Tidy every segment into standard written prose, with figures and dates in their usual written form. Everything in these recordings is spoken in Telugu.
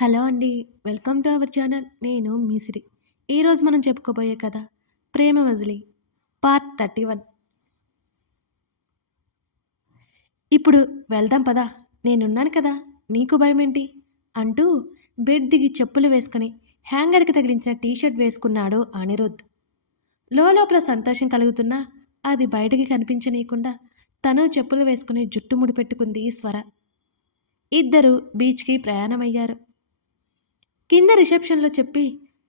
హలో అండి. Welcome to our channel. నేను మీ సిరి. ఈరోజు మనం చెప్పుకోబోయే కథ 'ప్రేమ మజిలీ' పార్ట్ 31. ఇప్పుడు వెళ్దాం పదా! నేనున్నాను కదా! నీకు భయమేంటి? అంటూ బెడ్ దిగి చెప్పులు వేసుకొని హ్యాంగర్‌కి తగిలించిన టీ షర్ట్ వేసుకున్నాడు అనిరుద్. లోలోపల సంతోషం కలుగుతున్నా అది బయటికి కనిపించనీయకుండా తను చెప్పులు వేసుకుని జుట్టు ముడిపెట్టుకుంది స్వర. ఇద్దరూ బీచ్‌కి ప్రయాణమయ్యారు. కింద రిసెప్షన్‌లో చెప్పి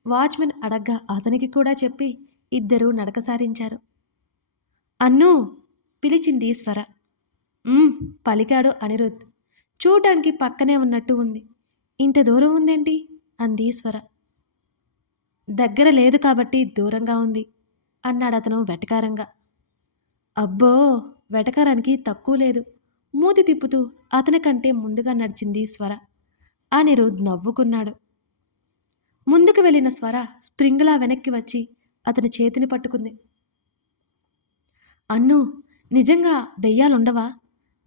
వాచ్‌మెన్ అడగ్గా అతనికి కూడా చెప్పి ఇద్దరూ నడక సారించారు. అన్నూ పిలిచింది స్వర. పలికాడు అనిరుద్. చూడ్డానికి పక్కనే ఉన్నట్టు ఉంది. ఇంత దూరం ఉందేంటి? అంది స్వర. దగ్గర లేదు కాబట్టి దూరంగా ఉంది అన్నాడతను వెటకారంగా. అబ్బో! వెటకారానికి తక్కువ లేదు. మూతి తిప్పుతూ అతనికంటే ముందుగా నడిచింది స్వర. అనిరుద్ నవ్వుకున్నాడు. ముందుకు వెళ్ళిన స్వర స్ప్రింగ్లా వెనక్కి వచ్చి అతని చేతిని పట్టుకుంది. అన్నూ, నిజంగా దెయ్యాలుండవా?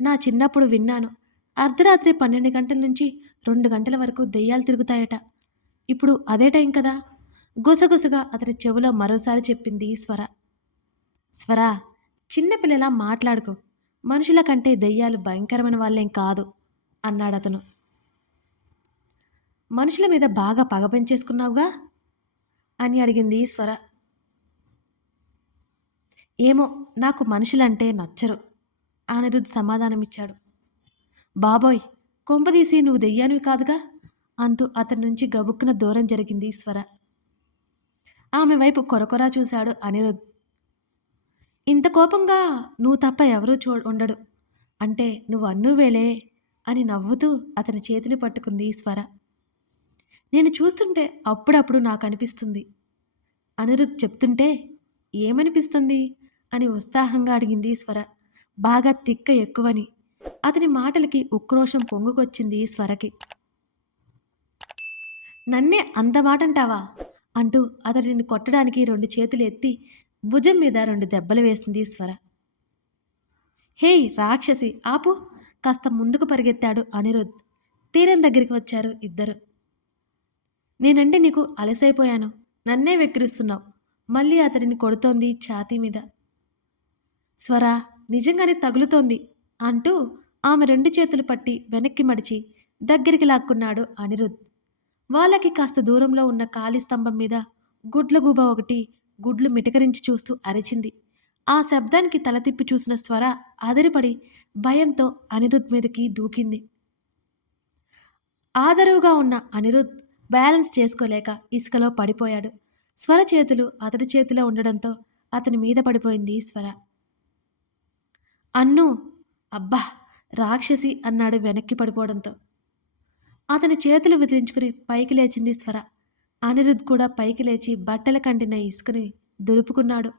నా చిన్నప్పుడు విన్నాను. అర్ధరాత్రి 12 గంటల నుంచి 2 గంటల వరకు దెయ్యాలు తిరుగుతాయట. ఇప్పుడు అదే టైం కదా! గుసగుసగా అతని చెవిలో మరోసారి చెప్పింది స్వర. స్వరా, చిన్నపిల్లలా మాట్లాడుకో. మనుషుల కంటే దెయ్యాలు భయంకరమైన వాళ్ళేం కాదు అన్నాడతను. మనుషుల మీద బాగా పగ పెంచేసుకున్నావుగా అని అడిగింది స్వర. ఏమో, నాకు మనుషులంటే నచ్చరు అనిరుద్ సమాధానమిచ్చాడు. బాబోయ్, కొంపదీసి నువ్వు దెయ్యానివి కాదుగా అంటూ అతని నుంచి గబుక్కున దూరం జరిగింది స్వర. ఆమె వైపు కొరకొరా చూశాడు అనిరుద్. ఇంత కోపంగా నువ్వు తప్ప ఎవరూ ఉండడు అంటే నువ్వు అన్నువేలే అని నవ్వుతూ అతని చేతిని పట్టుకుంది స్వర. నేను చూస్తుంటే అప్పుడప్పుడు నాకు అనిపిస్తుంది. అనిరుద్ చెప్తుంటే ఏమనిపిస్తుంది అని ఉత్సాహంగా అడిగింది స్వర. బాగా తిక్క ఎక్కువని. అతని మాటలకి ఉక్రోషం పొంగుకొచ్చింది స్వరకి. నన్నే అంత మాటంటావా అంటూ అతడిని కొట్టడానికి 2 చేతులు ఎత్తి భుజం మీద 2 దెబ్బలు వేసింది స్వర. హేయ్ రాక్షసి, ఆపు! కాస్త ముందుకు పరిగెత్తాడు అనిరుద్. తీరం దగ్గరికి వచ్చారు ఇద్దరు. నేనంటే నీకు అలసైపోయాను. నన్నే వెక్కిరిస్తున్నావు. మళ్ళీ అతడిని కొడుతోంది ఛాతీ మీద. స్వర, నిజంగానే తగులుతోంది అంటూ ఆమె 2 చేతులు పట్టి వెనక్కి మడిచి దగ్గరికి లాక్కున్నాడు అనిరుద్. వాళ్ళకి కాస్త దూరంలో ఉన్న ఖాళీ స్తంభం మీద గుడ్లగూబ ఒకటి గుడ్లు మిటకరించి చూస్తూ అరిచింది. ఆ శబ్దానికి తల తిప్పి చూసిన స్వర అదిరిపడి భయంతో అనిరుద్ మీదకి దూకింది. ఆదరువుగా ఉన్న అనిరుద్ బ్యాలెన్స్ చేసుకోలేక ఇసుకలో పడిపోయాడు. స్వర చేతులు అతడి చేతిలో ఉండడంతో అతని మీద పడిపోయింది స్వర. అన్నూ, అబ్బా రాక్షసి అన్నాడు వెనక్కి పడిపోవడంతో. అతని చేతులు విదిలించుకుని పైకి లేచింది స్వర. అనిరుద్ కూడా పైకి లేచి బట్టల కంటిన ఇసుకని దులుపుకున్నాడు.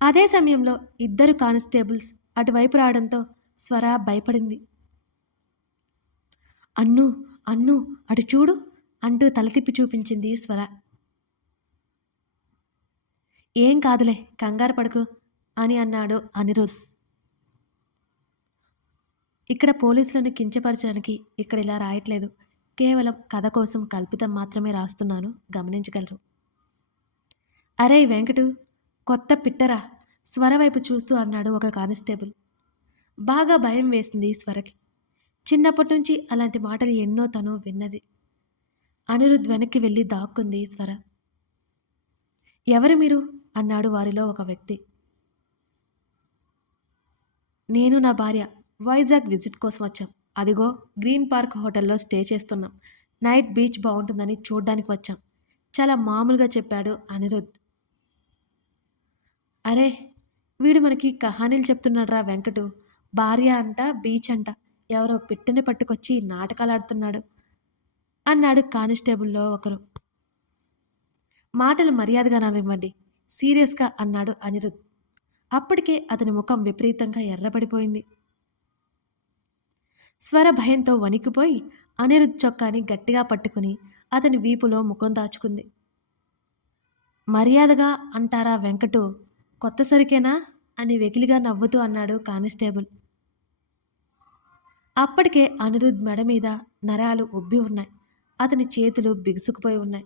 అదే సమయంలో ఇద్దరు కానిస్టేబుల్స్ అటువైపు రావడంతో స్వర భయపడింది. అన్నూ, అన్నూ, అటు చూడు అంటూ తల తిప్పి చూపించింది స్వర. ఏం కాదులే, కంగారు పడకు అని అన్నాడు అనిరుద్. ఇక్కడ పోలీసులను కించపరచడానికి ఇక్కడ ఇలా రాయట్లేదు. కేవలం కథ కోసం కల్పితం మాత్రమే రాస్తున్నాను, గమనించగలరు. అరే వెంకటు, కొత్త పిట్టరా స్వర వైపు చూస్తూ అన్నాడు ఒక కానిస్టేబుల్. బాగా భయం వేసింది స్వరకి. చిన్నప్పటి నుంచి అలాంటి మాటలు ఎన్నో తను విన్నది. అనిరుద్ వెనక్కి వెళ్ళి దాక్కుంది స్వర. ఎవరు మీరు అన్నాడు వారిలో ఒక వ్యక్తి. నేను నా భార్య వైజాగ్ విజిట్ కోసం వచ్చాం. అదిగో గ్రీన్ పార్క్ హోటల్లో స్టే చేస్తున్నాం. నైట్ బీచ్ బాగుంటుందని చూడ్డానికి వచ్చాం. చాలా మామూలుగా చెప్పాడు అనిరుద్. అరే, వీడు మనకి కహానీలు చెప్తున్నాడురా వెంకటు. భార్య అంట, బీచ్ అంట, ఎవరో పిట్టని పట్టుకొచ్చి నాటకాలాడుతున్నాడు అన్నాడు కానిస్టేబుల్లో ఒకరు. మాటలు మర్యాదగా రానివ్వండి, సీరియస్గా అన్నాడు అనిరుద్. అప్పటికే అతని ముఖం విపరీతంగా ఎర్రబడిపోయింది. స్వర భయంతో వణికిపోయి అనిరుద్ చొక్కాని గట్టిగా పట్టుకుని అతని వీపులో ముఖం దాచుకుంది. మర్యాదగా అంటారా వెంకటు, కొత్త సరికేనా అని వెకిలిగా నవ్వుతూ అన్నాడు కానిస్టేబుల్. అప్పటికే అనిరుద్ మెడ మీద నరాలు ఉబ్బి ఉన్నాయి. అతని చేతులు బిగుసుకుపోయి ఉన్నాయి.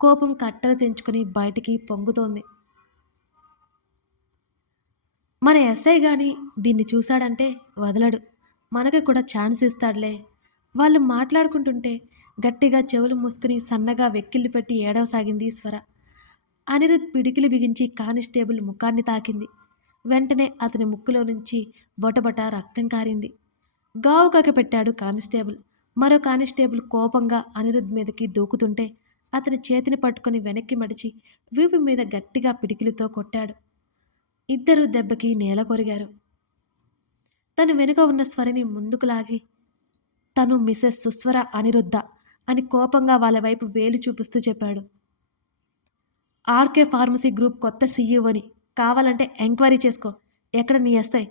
కోపం కట్టలు తెంచుకుని బయటికి పొంగుతోంది. మన ఎస్ఐ గాని దీన్ని చూశాడంటే వదలడు. మనకి కూడా ఛాన్స్ ఇస్తాడులే. వాళ్ళు మాట్లాడుకుంటుంటే గట్టిగా చెవులు మూసుకుని సన్నగా వెక్కిళ్ళు పెట్టి ఏడవసాగింది స్వర. అనిరుద్ పిడికిలి బిగించి కానిస్టేబుల్ ముఖాన్ని తాకింది. వెంటనే అతని ముక్కులో నుంచి బొటబొట రక్తం కారింది. గావుకాక పెట్టాడు కానిస్టేబుల్. మరో కానిస్టేబుల్ కోపంగా అనిరుద్ మీదకి దూకుతుంటే అతని చేతిని పట్టుకుని వెనక్కి మడిచి వీపు మీద గట్టిగా పిడికిలితో కొట్టాడు. ఇద్దరూ దెబ్బకి నేల కొరిగారు. తను వెనుక ఉన్న స్వరిని ముందుకు లాగి తను మిసెస్ సుస్వర అనిరుద్ధ అని కోపంగా వాళ్ళ వైపు వేలు చూపిస్తూ చెప్పాడు. ఆర్కే ఫార్మసీ గ్రూప్ కొత్త సీఈఓని. కావాలంటే ఎంక్వైరీ చేసుకో. ఎక్కడ నీ ఎస్ఐ?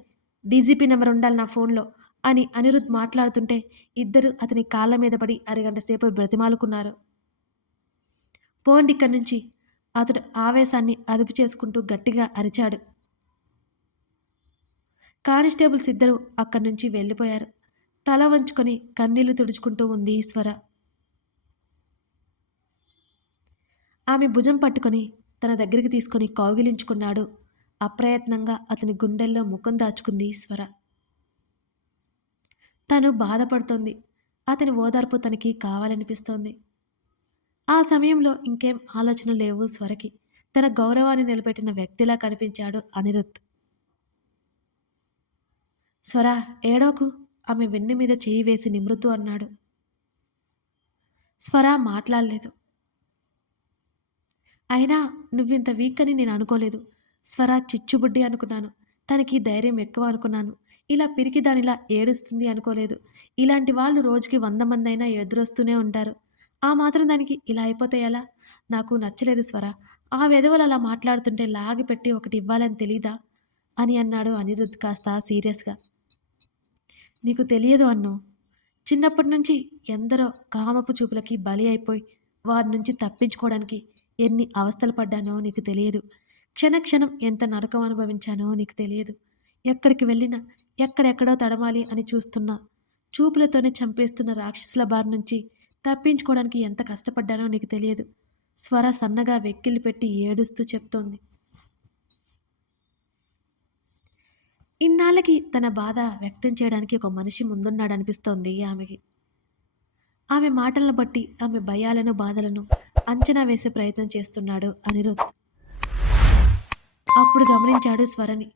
డీజీపీ నెంబర్ ఉండాలి నా ఫోన్లో అని అనిరుద్ మాట్లాడుతుంటే ఇద్దరు అతని కాళ్ళ మీద పడి అరగంట సేపు బ్రతిమాలుకున్నారు. పోండిక్కడి నుంచి అతడు ఆవేశాన్ని అదుపు చేసుకుంటూ గట్టిగా అరిచాడు. కానిస్టేబుల్స్ ఇద్దరూ అక్కడి నుంచి వెళ్ళిపోయారు. తల వంచుకొని కన్నీళ్లు తుడుచుకుంటూ ఉంది ఈశ్వర. ఆమె భుజం పట్టుకొని తన దగ్గరికి తీసుకొని కౌగిలించుకున్నాడు. అప్రయత్నంగా అతని గుండెల్లో ముఖం దాచుకుంది ఈశ్వర. తను బాధపడుతోంది. అతని ఓదార్పు తనకి కావాలనిపిస్తోంది. ఆ సమయంలో ఇంకేం ఆలోచన లేవు స్వరకి. తన గౌరవాన్ని నిలబెట్టిన వ్యక్తిలా కనిపించాడు అనిరుద్. స్వర, ఏడోకు. ఆమె వెన్ను మీద చేయి వేసి నిమృతు అన్నాడు. స్వర మాట్లాడలేదు. అయినా నువ్వింత వీక్ అని నేను అనుకోలేదు. స్వర చిచ్చుబుడ్డి అనుకున్నాను. తనకి ధైర్యం ఎక్కువ అనుకున్నాను. ఇలా పిరికి దానిలా ఏడుస్తుంది అనుకోలేదు. ఇలాంటి వాళ్ళు రోజుకి 100 మందైనా ఎదురొస్తూనే ఉంటారు. ఆ మాత్రం దానికి ఇలా అయిపోతే ఎలా? నాకు నచ్చలేదు స్వర. ఆ వెధవలు అలా మాట్లాడుతుంటే లాగిపెట్టి ఒకటి ఇవ్వాలని తెలీదా అని అన్నాడు అనిరుద్ కాస్త సీరియస్గా. నీకు తెలియదు అన్ను. చిన్నప్పటి నుంచి ఎందరో కామపు చూపులకి బలి అయిపోయి వారి నుంచి తప్పించుకోవడానికి ఎన్ని అవస్థలు పడ్డానో నీకు తెలియదు. క్షణక్షణం ఎంత నరకం అనుభవించానో నీకు తెలియదు. ఎక్కడికి వెళ్ళినా ఎక్కడెక్కడో తడమాలి అని చూస్తున్నా చూపులతోనే చంపేస్తున్న రాక్షసుల బారి నుంచి తప్పించుకోవడానికి ఎంత కష్టపడ్డానో నీకు తెలియదు. స్వర సన్నగా వెక్కిళ్ళు పెట్టి ఏడుస్తూ చెప్తోంది. ఇన్నాళ్ళకి తన బాధ వ్యక్తం చేయడానికి ఒక మనిషి ముందున్నాడనిపిస్తోంది ఆమెకి. ఆమె మాటలను బట్టి ఆమె భయాలను బాధలను అంచనా వేసే ప్రయత్నం చేస్తున్నాడు అనిరుద్. అప్పుడు గమనించాడు స్వరని.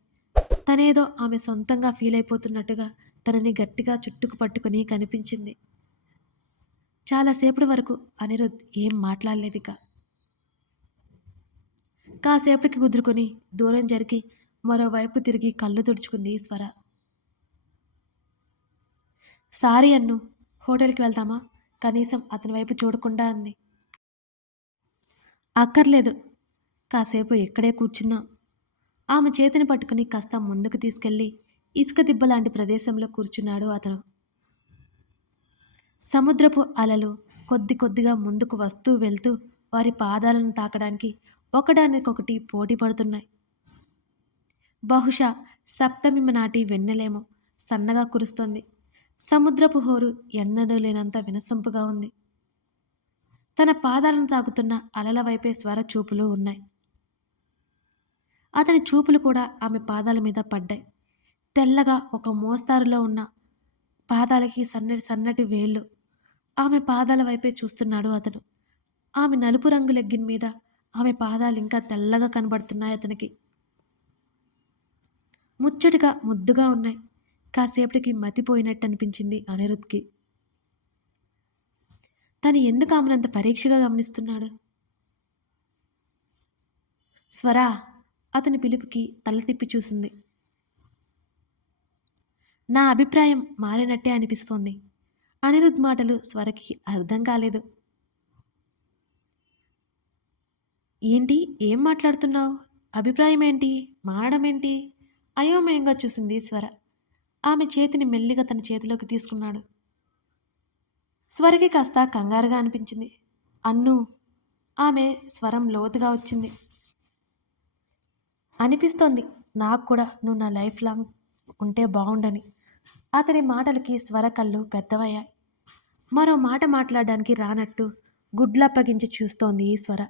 తనేదో ఆమె సొంతంగా ఫీల్ అయిపోతున్నట్టుగా తనని గట్టిగా చుట్టుకు పట్టుకుని కనిపించింది. చాలాసేపటి వరకు అనిరుద్ ఏం మాట్లాడలేదిక. కాసేపటికి కుదురుకొని దూరం జరిగి మరోవైపు తిరిగి కళ్ళు తుడుచుకుంది స్వర. సారీ అన్ను, హోటల్కి వెళ్తామా? కనీసం అతని వైపు చూడకుండా అంది. అక్కర్లేదు, కాసేపు ఇక్కడే కూర్చున్నాం. ఆమె చేతిని పట్టుకుని కాస్త ముందుకు తీసుకెళ్లి ఇసుక దిబ్బలాంటి ప్రదేశంలో కూర్చున్నాడు అతను. సముద్రపు అలలు కొద్ది కొద్దిగా ముందుకు వస్తూ వెళ్తూ వారి పాదాలను తాకడానికి ఒకదానికొకటి పోటీ పడుతున్నాయి. బహుశా సప్తమి నాటి వెన్నెలేమో సన్నగా కురుస్తోంది. సముద్రపు హోరు ఎన్నడూ లేనంత వినసొంపుగా ఉంది. తన పాదాలను తాకుతున్న అలల వైపే స్వర చూపులు ఉన్నాయి. అతని చూపులు కూడా ఆమె పాదాల మీద పడ్డాయి. తెల్లగా ఒక మోస్తారులో ఉన్న పాదాలకి సన్నటి సన్నటి వేళ్ళు. ఆమె పాదాల వైపే చూస్తున్నాడు అతను. ఆమె నలుపు రంగు లెగ్గిన్ మీద ఆమె పాదాలు ఇంకా తెల్లగా కనబడుతున్నాయి అతనికి. ముచ్చటగా ముద్దుగా ఉన్నాయి. కాసేపటికి మతిపోయినట్టు అనిపించింది అనిరుద్కి. తను ఎందుకు ఆమెనంత పరీక్షగా గమనిస్తున్నాడు? స్వరా, అతని పిలుపుకి తల తిప్పి చూసింది. నా అభిప్రాయం మారినట్టే అనిపిస్తోంది. అనిరుద్ మాటలు స్వరకి అర్థం కాలేదు. ఏంటి, ఏం మాట్లాడుతున్నావు? అభిప్రాయం ఏంటి, మారడం ఏంటి? అయోమయంగా చూసింది స్వర. ఆమె చేతిని మెల్లిగా తన చేతిలోకి తీసుకున్నాడు. స్వరకి కాస్త కంగారుగా అనిపించింది. అన్ను, ఆమె స్వరం లోతుగా వచ్చింది. అనిపిస్తోంది నాకు కూడా నువ్వు నా లైఫ్ లాంగ్ ఉంటే బాగుండని. అతని మాటలకి స్వర కళ్ళు పెద్దవయ్యాయి. మరో మాట మాట్లాడడానికి రానట్టు గుడ్లప్పగించి చూస్తోంది స్వర.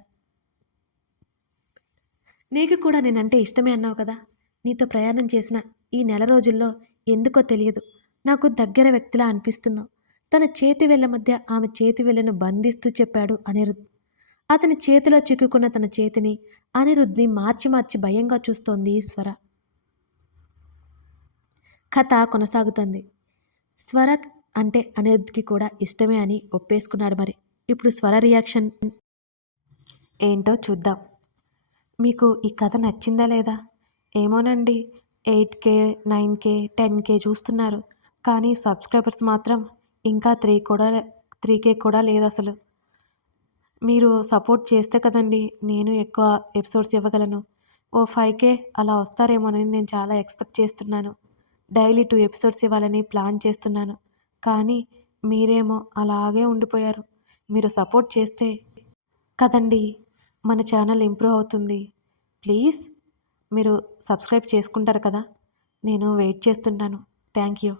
నీకు కూడా నేనంటే ఇష్టమే అన్నావు కదా. నీతో ప్రయాణం చేసిన ఈ నెల రోజుల్లో ఎందుకో తెలియదు నాకు దగ్గర వ్యక్తిలా అనిపిస్తున్నావు. తన చేతి వేళ్ల మధ్య ఆమె చేతి వేళ్లను బంధిస్తూ చెప్పాడు అనిరుద్. అతని చేతిలో చిక్కుకున్న తన చేతిని అనిరుద్ని మార్చి మార్చి భయంగా చూస్తోంది స్వర. కథ కొనసాగుతుంది. స్వర అంటే అనిరుద్కి కూడా ఇష్టమే అని ఒప్పేసుకున్నాడు. మరి ఇప్పుడు స్వర రియాక్షన్ ఏంటో చూద్దాం. మీకు ఈ కథ నచ్చిందా లేదా? ఏమోనండి, 8K 9K 10K చూస్తున్నారు, కానీ సబ్స్క్రైబర్స్ మాత్రం ఇంకా 3K కూడా లేదు అసలు. మీరు సపోర్ట్ చేస్తే కదండి నేను ఎక్కువ ఎపిసోడ్స్ ఇవ్వగలను. ఓ 5K అలా వస్తారేమోనని నేను చాలా ఎక్స్పెక్ట్ చేస్తున్నాను. డైలీ 2 ఎపిసోడ్స్ ఇవ్వాలని ప్లాన్ చేస్తున్నాను. కానీ మీరేమో అలాగే ఉండిపోయారు. మీరు సపోర్ట్ చేస్తే కదండి మన ఛానల్ ఇంప్రూవ్ అవుతుంది. ప్లీజ్ మీరు సబ్స్క్రైబ్ చేసుకుంటారు కదా. నేను వెయిట్ చేస్తుంటాను. Thank you.